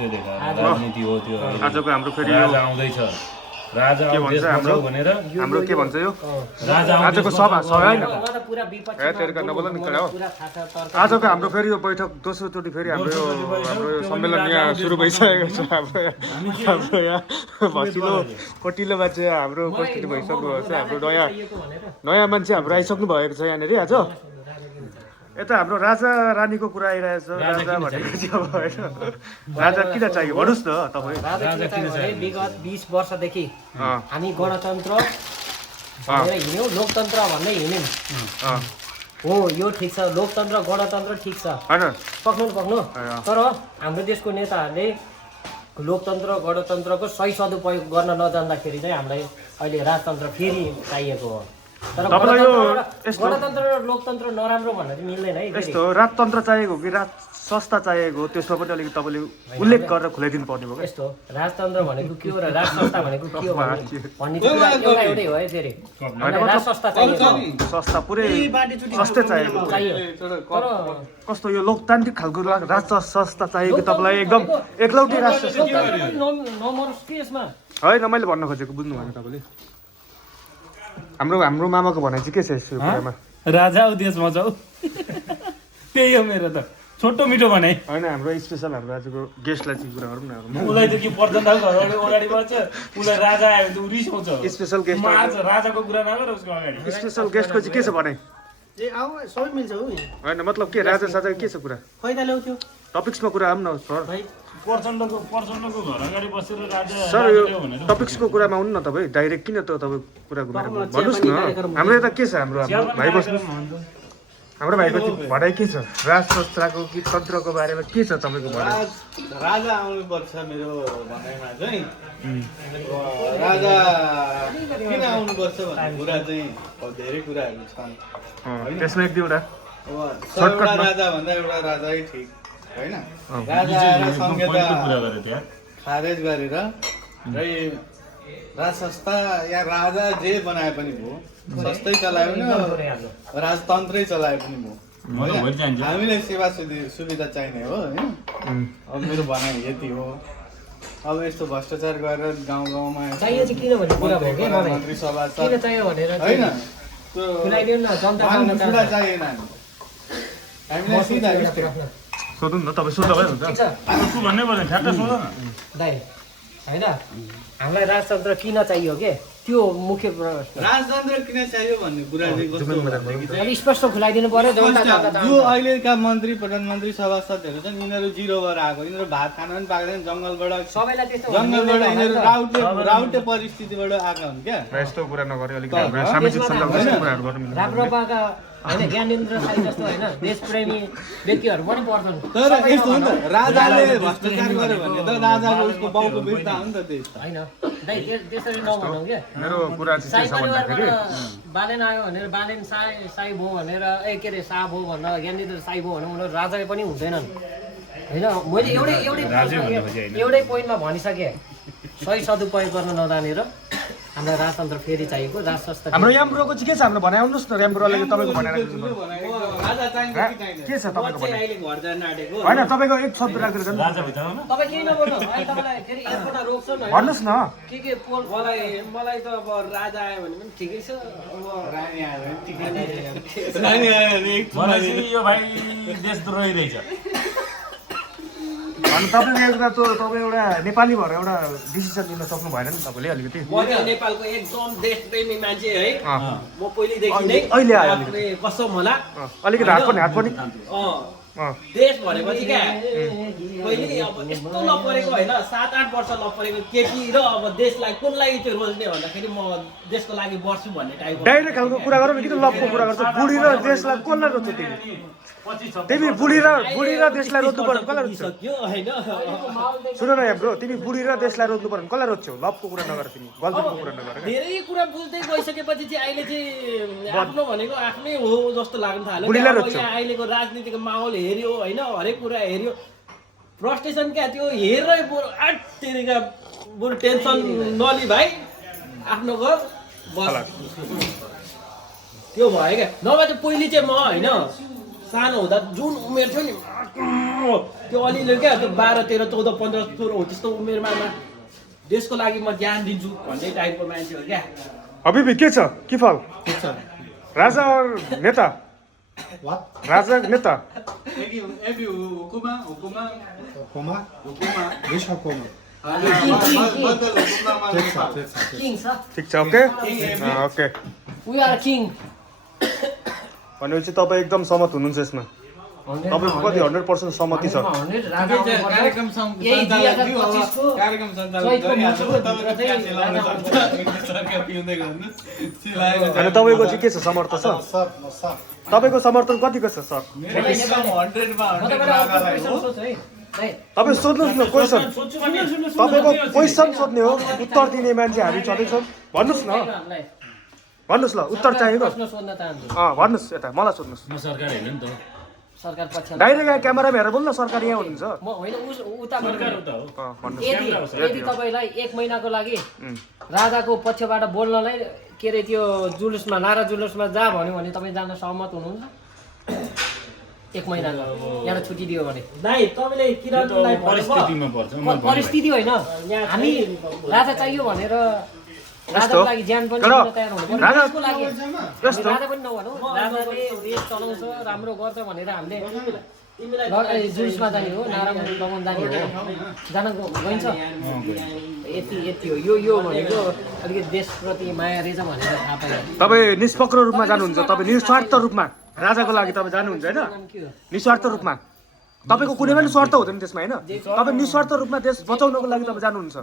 राजनीति हो त्यो आजको हाम्रो फेरि राजा आउँदैछ राजा भनेर हाम्रो के भन्छ यो राजा आजको सभा हैन पुरा विपक्ष तेरका नबोल निकले हो आजको हाम्रो फेरि यो बैठक दोस्रो चोटि फेरि हाम्रो यो सम्मेलन यहाँ सुरु भइसकेको छ हाम्रो यहाँ भसिलो कटिलो मान्छे हाम्रो उपस्थित भइसक्नु छ हाम्रो नयाँ मान्छे हाम्रो आइसक्नु भएको छ यहाँनिर आज यता हाम्रो राजा रानीको कुरा आइरहेछ राजा भनेको चाहिँ अब होइन राजा किन चाहियो भन्नुहोस् न तपाईँ विगत 20 वर्षदेखि हामी गणतन्त्र भनेर हिँड्यौँ लोकतन्त्र भन्दै हिँड्यौँ हो यो ठिक छ लोकतन्त्र गणतन्त्र ठिक छ होइन पक्नु तर हाम्रो देशको नेताहरूले लोकतन्त्र गणतन्त्रको सही सदुपयोग गर्न नजान्दाखेरि चाहिँ हामीलाई अहिले राजतन्त्र फेरि चाहिएको हो तर गणतन्त्र र लोकतन्त्र नराम्रो भन्न चाहिँ मिल्दैन है यस्तो राजतन्त्र चाहिएको हो कि राज संस्था चाहिएको हो त्यसमा पनि अलिकति तपाईँले उल्लेख गरेर खुलाइदिनु पर्ने भयो यस्तो राजतन्त्र भनेको के हो र राज संस्था भनेको के हो भन्ने कुरा एउटै हो है फेरि राज संस्था चाहिएको संस्था पुरै सस्तै चाहिएको तर कस्तो यो लोकतान्त्रिक खालको राज संस्था चाहियो कि तपाईँलाई एकदम एकलौटी राष्ट्र नमरोस् के यसमा होइन मैले भन्न खोजेको बुझ्नु भएन तपाईँले हाम्रो मामाको भनाइ चाहिँ के छ यस कुरामा राजा हो देशमा जाऊ त्यही हो मेरो त छोटो मिठो भनाइ होइन हाम्रो स्पेसल हाम्रो आजको गेस्टलाई चाहिँ कुरा गरौँ न उसलाई त के पर्दैन अगाडि बढ्छ उसलाई राजा आयो भने रिस आउँछ स्पेसल गेस्ट राजाको कुरा नगर उसको अगाडि स्पेसल गेस्टको चाहिँ के छ भनाइ सबै मिल्छ हो होइन मतलब के राजा साजा के छ कुरा फाइदा ल्याउँथ्यो टपिक्समा कुरा आऊँ न सर प्रचण्डको घर अगाडि बसेर राजा सर यो टपिक्सको कुरामा आउनु न तपाईँ डाइरेक्ट किन त तपाईँ कुरा भन्नुहोस् न हाम्रो यता के छ हाम्रो भाइ बस्नु हाम्रो भाइको भनाइ के छ राज संस्थाको कि तन्त्रको बारेमा के छ तपाईँको भनाइ राजा आउनुपर्छ मेरो भनाइमा चाहिँ राजा किन आउनुपर्छ भन्ने कुरा चाहिँ धेरै कुराहरू छन् त्यसमा एक दुईवटा एउटा राजा भन्दा एउटा राजै ठिक होइन राजा आएर संहिता खारेज गरेर र राज संस्था या राजा जे बनाए पनि भयो सस्तै चलायो नि राजतन्त्रै चलाए पनि भयो हामीलाई सेवा सुविधा चाहिने हो होइन अब मेरो भनाइ यति हो अब यस्तो भ्रष्टाचार गरेर गाउँ गाउँमा मन्त्री सभा होइन ठुला चाहिएन हामीलाई सिधा सोध्नु न तपाईँ सोध्दा भयो भन्नै पर्दैन ठ्याक्क सोध न दाइ होइन हामीलाई राजतन्त्र किन चाहियो के त्यो मुख्य प्रश्न राजतन्त्र किन चाहियो भन्ने कुरा चाहिँ कस्तो अलिक स्पष्ट खुलाइदिनु पर्यो जो अहिलेका मन्त्री प्रधानमन्त्री सभासदहरू छन् यिनीहरू जिरो भएर आएको यिनीहरू भात खान पनि पाक्दैन जङ्गलबाट यिनीहरू राउटे परिस्थितिबाट आएका हुन् क्या यस्तो कुरा नगरे अलिक सामाजिक सञ्जालमा कुराहरू गर्नु राम्रो पाएका होइन ज्ञानेन्द्र साई जस्तो होइन देशप्रेमी व्यक्तिहरू पनि पर्छन् तर यस्तो हो नि त राजाले भ्रष्टाचार गर्यो भने त राजाको उसको बाउको विरुद्ध हो नि त त्यस होइन दाइ त्यसरी नभनौँ क्या मेरो कुरा चाहिँ के छ भन्दाखेरि बालेन आयो भनेर बालेन साई भयो भनेर के अरे शाह भयो भनेर ज्ञानेन्द्र साई भयो भने उनीहरू राजा पनि हुँदैनन् होइन मैले एउटै पोइन्टमा भनिसकेँ सही सदुपयोग गर्न नजानेर हामीलाई राजतन्त्र फेरि चाहिएको राज संस्था हाम्रो याम्ब्रोको चाहिँ के छ हाम्रो भनाइ आउनुहोस् न याम्ब्रोले तपाईँको भनाइ के छ तपाईँको भनाइ होइन तपाईँको एक शब्द राखेर तपाईँ केही नबोल्नु तपाईँलाई फेरि एयरपोर्टमा रोक्छ नि भन्नुहोस् न के पोल मलाई त अब राजा आयो भने पनि ठिकै छ अब रानी आयो भने ठिकै रानी आयो भने यो भाइ देशद्रोही रहेछ अनि तपाईँको एउटा तपाईँ एउटा नेपाली भएर एउटा डिसिसन लिन सक्नु भएन नि तपाईँले अलिकति म नेपालको एकदम देशप्रेमी मान्छे है म पहिलेदेखि नै अहिले आयो कसम होला अलिकति हात पनि देश भनेपछि क्या पहिले अब यस्तो नपरेको होइन 7-8 वर्ष नपरेको केपी र अब देशलाई कुनलाई चाहिँ रोज्ने भन्दाखेरि म देशको लागि बस्छु भन्ने टाइपको डाइरेक्ट खालको कुरा गरौँ किन लभको कुरा गर्छ बुढी र देशलाई कसलाई रोज्छ तिमी बुढी र देशलाई रोज्नु पर्यो कसलाई रोज्छ सुन न ब्रो तिमी बुढी र देशलाई रोज्नु पर्यो कसलाई रोज्छौ लभको कुरा नगर तिमी गल्तीको कुरा नगर धेरै कुरा बुझ्दै गइसकेपछि चाहिँ अहिले चाहिँ आफ्नो भनेको आफ्नै हो जस्तो लाग्न थाल्यो अहिलेको राजनीतिको माहौल हेर्यो होइन हरेक कुरा हेर्यो फ्रस्ट्रेसन क्या त्यो हेरेरै बरु तेरिका बरु टेन्सन नलि भाइ आफ्नो घर बस त्यो भयो क्या नभए चाहिँ पहिले चाहिँ म होइन सानो हुँदा जुन उमेर थियो नि त्यो अलिअलि क्या त्यो 12, 13, 14, 15, 16 हो त्यस्तो उमेरमा देशको लागि म ज्यान दिन्छु भन्ने टाइपको मान्छे हो क्या। हबिबी के छ के फल राजा और नेता राजा नेता ठिक छ okay okay we are king. भनेपछि तपाईँ एकदम सहमत हुनुहुन्छ यसमा तपाईँको कति 100% सहमति छ कार्यक्रम अनि तपाईँको चाहिँ के छ समर्थन छ तपाईँको समर्थन कतिको छ सर तपाईँ सोध्नुहोस् न क्वेसन तपाईँको क्वेसन सोध्ने हो उत्तर दिने मान्छे हामी छँदैछौँ भन्नुहोस् न भन्नुहोस् ल उत्तर चाहिएको भन्नुहोस् यता मलाई सोध्नुहोस् म सरकार होइन नि त सरकार पक्ष डाइरेक्ट यहाँ क्यामेरामा हेरेर बोल्नु न सरकार यहाँ हुनुहुन्छ म होइन उता सरकार उता हो भन्नुहोस् यदि तपाईँलाई 1 महिनाको लागि राजाको पक्षबाट बोल्नलाई के अरे त्यो जुलुसमा नारा जुलुसमा जा भन्यो भने तपाईँ जान सहमत हुनुहुन्छ 1 महिनाको यहाँ छुट्टी दियो भने नाइ तपाईँले किरणलाई परिस्थितिमा पर्छ परिस्थिति होइन हामी राजा चाहियो भनेर राजाको लागि ज्यान पनि दिन तयार हुनु पर्छ राजाको लागि राजा पनि नभनौँ राजाले देश चलाउँछ राम्रो गर्छ भनेर हामीले जुलुसमा जाने हो नारा लगाउन जाने हो जान गइन्छ यति हो यो भनेको अलिकति देशप्रति माया रहेछ भनेर थाहा पायो तपाईँ निष्पक्ष रूपमा जानुहुन्छ तपाईँ निस्वार्थ रूपमा राजाको लागि तपाईँ जानुहुन्छ होइन निस्वार्थ रूपमा तपाईँको कुनै पनि स्वार्थ हुँदैन त्यसमा होइन तपाईँ निस्वार्थ रूपमा देश बचाउनको लागि तपाईँ जानुहुन्छ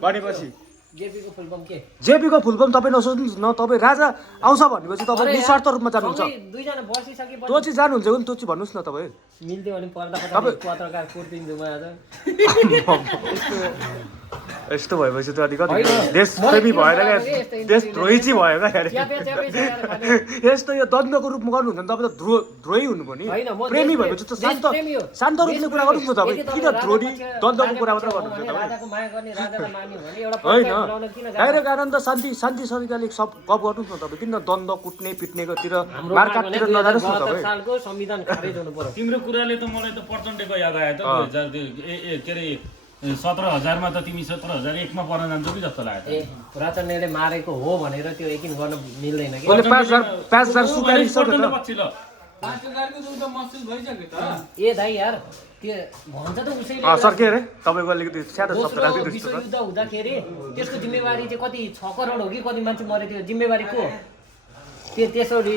भनेपछि जेपीको फुलफर्म के जेपीको फुलफर्म तपाईँ नसोच्नुहोस् न तपाईँ राजा आउँछ भनेपछि तपाईँ निस्वार्थ रूपमा जानुहुन्छ दुईजना बसिसकेपछि त्यो चाहिँ जानुहुन्छ भने त्यो चाहिँ भन्नुहोस् न तपाईँ मिल्थ्यो भने पर्दा पत्रकार कुर्दिन्छु म आज यस्तो भएपछि त अलिक देशप्रेमी भएर क्या देशद्रोही चाहिँ भयो क्या यस्तो यो द्वन्द्वको रूपमा गर्नुहुन्छ भने तपाईँ त द्रोही हुनुपर्ने प्रेमी भएपछि त शान्त रूपले कुरा गर्नुहोस् न तपाईँ किन द्रोही द्वन्द्वको कुरा मात्र गर्नुहुन्छ होइन डाइरेक्ट आनन्द शान्ति सरिकाले सब गफ गर्नुहोस् न तपाईँ किन द्वन्द्व कुट्ने पिट्नेकोतिर मारकाटतिर नजानुहोस् न तपाईँ संविधान खारेज हुनु पर्यो तिम्रो कुराले त मलाई त प्रचण्डको याद आयो त 2000 के अरे 17,000 त तिमी 17,001 मा पर्न जान्छौ कि जस्तो लाग्यो प्रचण्डले मारेको हो भनेर त्यो यकिन गर्न मिल्दैन कि 5,000 सुकाइसक्यो त पछिल्लो 5,000 को त महसुस भइसक्यो त ए दाइ यार त्यो भन्छ त उसैले सर के अरे तपाईँको अलिकति सानो शब्द राखिदिनुहोस् विश्वयुद्ध हुँदाखेरि त्यसको जिम्मेवारी चाहिँ कति 6 करोड हो कि कति मान्छे मरे त्यो जिम्मेवारी को त्यो त्यसरी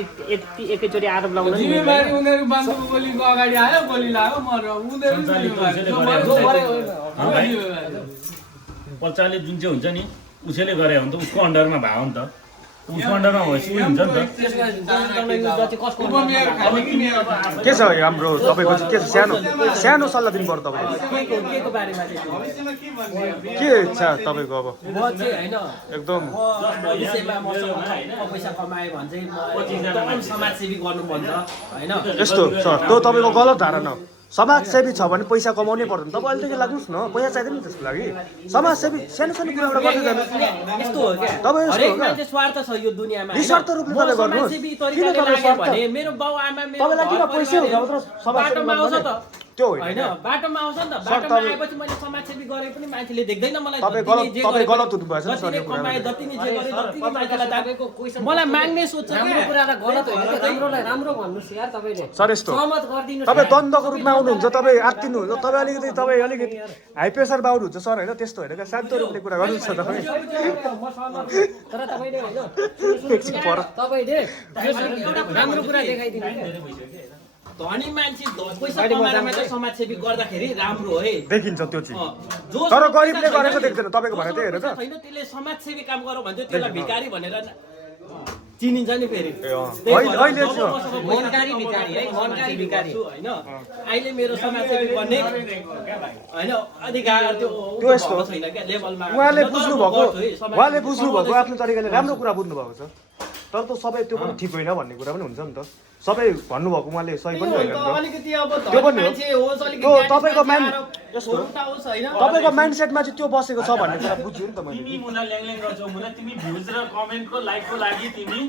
एकैचोटि आरोप लगाउन जिम्मेवारी उनीहरू बान्दुको गोलीको अगाडि आयो गोली लाग्यो मर्यो उनीहरू पचाले जुन चाहिँ हुन्छ नि उसैले गरे हो भने त उसको अन्डरमा भयो नि त उसको अन्डरमा भएपछि उयो हुन्छ नि त के छ हाम्रो तपाईँको चाहिँ के छ सानो सल्लाह दिनु पर्यो तपाईँले के इच्छा तपाईँको अब एकदम पैसा कमायो भने चाहिँ समाजसेवी गर्नु भन्छ होइन यस्तो सर त्यो तपाईँको गलत धारणा हो समाजसेवी छ भने पैसा कमाउनै पर्दैन तपाईँ अहिलेदेखि लाग्नुहोस् न पैसा चाहिँदैन नि त्यसको लागि समाजसेवी सानो सानो कुराबाट गर्दै जानु यस्तो हो क्या तपाईँ यस्तो हो क्या स्वार्थ छ यो दुनियाँमा निस्वार्थ रूपले तपाईँ गर्नुहोस् किन तपाईँ स्वार्थ मेरो बाउ आमा तपाईँलाई किन पैसा हुन्छ मात्र समाजसेवी आउँछ त त्यो होइन बाटोमा आउँछ नि त बाटोमा आएपछि मैले समाजसेवी गरे पनि मान्छेले देख्दैन मलाई तपाईँ गलत हुनुभएछ नि सर यो कुरा जति नि जे गरे जति नि मान्छेलाई तपाईँको क्वेशन मलाई माग्ने सोच्छ के कुरालाई गलत होइन राम्रोलाई राम्रो भन्नुस् यार तपाईले सर यस्तो सहमत गरिदिनु तपाईँ द्वन्द्वको रूपमा आउनुहुन्छ तपाईँ आत्तिनुहुन्छ तपाईँ अलिकति हाई प्रेसर बाउनुहुन्छ सर होइन त्यस्तो होइन क्या शान्त रूपले कुरा गर्नुहोस् न तपाईँ तर तपाईले होइन तपाईले राम्रो कुरा देखाइदिनु धनी मान्छे पैसा कमाएर मात्र समाजसेवी गर्दाखेरि राम्रो है देखिन्छ त्यो चाहिँ तर गरिबले गरेको देख्दैन तपाईँको भने त्यही हेरेर छैन त्यसले समाजसेवी काम गरौँ भने त्यसलाई भिखारी भनेर चिनिन्छ नि फेरि अहिले मनकारी भिखारी है मनकारी भिखारी होइन अहिले मेरो समाजसेवी बन्ने होइन अधिकार त्यो छैन क्या लेभलमा उहाँले बुझ्नुभएको आफ्नो तरिकाले राम्रो कुरा बुझ्नुभएको छ तर त सबै त्यो पनि ठिक होइन भन्ने कुरा पनि हुन्छ नि त सबै भन्नुभएको उहाँले सही पनि होइन त्यो पनि हो त्यो तपाईँको माइन्डसेटमा चाहिँ त्यो बसेको छ भन्ने कुरा बुझ्छु नि त मैले तिमी मुला ल्याङल्याङ गर्छौ मुला तिमी भ्युज र कमेन्टको लाइकको लागि तिमी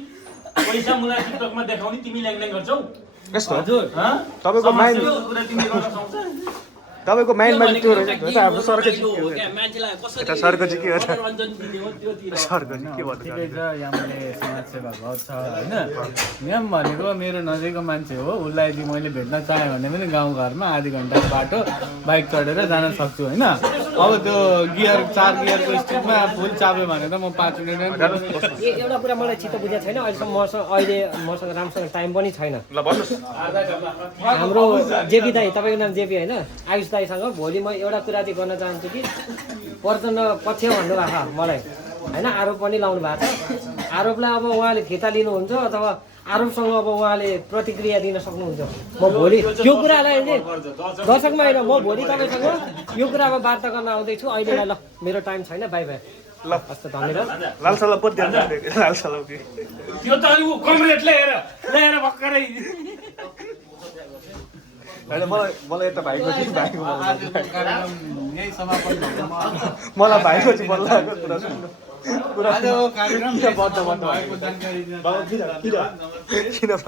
पैसा मुला टिकटकमा देखाउने तिमी ल्याङल्याङ गर्छौ यस्तो हो। हजुर तपाईँको माइन्ड कुरा तिमीले गर्न सक्छौ तपाईँको माइन्डमा चाहिँ त्यो रहेछ नि त हाम्रो सरको चाहिँ के हो मान्छेलाई कसरी यता सरको चाहिँ के हो त मनोरञ्जन दिने हो त्योतिर सरको चाहिँ के भन्नु ठिकै छ यहाँ मैले समाजसेवा गर्छ होइन यहाँ भनेको मेरो नजिकको मान्छे हो उसलाई चाहिँ मैले भेट्न चाहेँ भने पनि गाउँघरमा आधी घन्टाको बाटो बाइक चढेर जान सक्छु होइन अब त्यो गियर 4 गियरको स्टिकमा फुल चाप्यो भने त म 5 मिनट एउटा कुरा मलाई चित्त बुझेको छैन अहिलेसम्म मसँग राम्रोसँग टाइम पनि छैन ल भन्नुहोस् हाम्रो जेपी दाई तपाईँको नाम जेपी होइन आयुष दाईसँग भोलि म एउटा कुरा चाहिँ गर्न चाहन्छु कि प्रचण्ड पक्ष भन्नुभएको छ मलाई होइन आरोप पनि लाउनु भएको छ आरोपलाई अब उहाँले फिर्ता लिनुहुन्छ अथवा आरोपसँग अब उहाँले प्रतिक्रिया दिन सक्नुहुन्छ म भोलि यो कुरालाई चाहिँ दर्शकमा होइन म भोलि तपाईँसँग यो कुरामा वार्ता गर्न आउँदैछु अहिलेलाई ल मेरो टाइम छैन बाई बाई ल हस् त धन्यवाद लालसाला पो ध्यान लालसाला त्यो त उ कमरेड ल्याएर भक्करै होइन मलाई यता भाइको चाहिँ भाइको यही समापन मलाई भाइको चाहिँ बल्ल कुरा सुन्नु आज कार्यक्रम बन्द भएको जानकारी किन